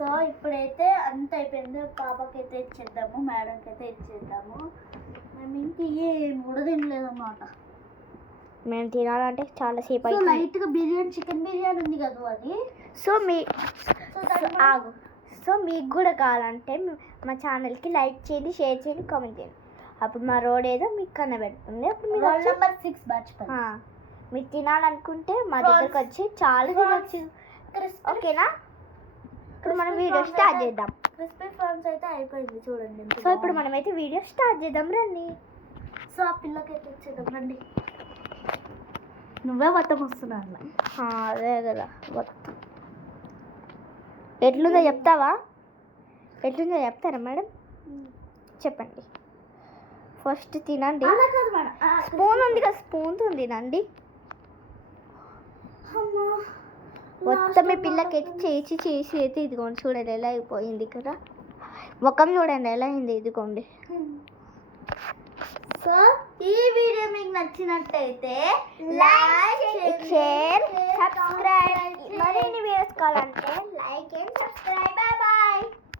So ఇప్పుడైతే అంత అయిపోయింది. పాపకైతే ఇచ్చేద్దాము, మేడంకి అయితే ఇచ్చేద్దాము. మేము ఇంక ఏం కూడా తినలేదన్నమాట. మేము తినాలంటే చాలా సేపు అయితే లైట్గా బిర్యానీ, చికెన్ బిర్యానీ ఉంది కదా అది. సో ఆగు. సో మీకు కూడా కావాలంటే మా ఛానల్కి లైక్ చేయండి, షేర్ చేయండి, కామెంట్ చేయండి. అప్పుడు మా రోడ్ ఏదో మీకు కనబెడుతుంది. అప్పుడు మీరు రోడ్ నెంబర్ 6 బ్యాచ్ మీరు తినాలనుకుంటే మా దగ్గరకు వచ్చి చాలా తినొచ్చు. ఓకేనా? ఇప్పుడు మనం వీడియో స్టార్ట్ చేద్దాం. క్రిస్పీ ప్రాన్స్ అయితే అయిపోయింది చూడండి. సో ఇప్పుడు మనమైతే వీడియో స్టార్ట్ చేద్దాం రండి. సో ఆ పిల్లకైతే వచ్చేద్దాం రండి. నువ్వే మొత్తం వస్తున్నాను. అదే కదా మొత్తం. ఎట్లుందో చెప్తావా? ఎట్లుందో చెప్తారా మేడం? చెప్పండి. ఫస్ట్ తినండి. స్పూన్ ఉంది కదా, స్పూన్తో తినండి. మొత్తం మీ పిల్లకైతే చేసి అయితే ఇదిగోండి చూడండి ఎలా అయిపోయింది కదా. ముఖం చూడండి ఎలా అయింది. ఇదిగోండి. సో ఈ వీడియో మీకు నచ్చినట్టయితే లైక్, షేర్, సబ్స్క్రైబ్. మరిన్ని వీడియోస్ కావాలంటే లైక్ అండ్ సబ్స్క్రైబ్.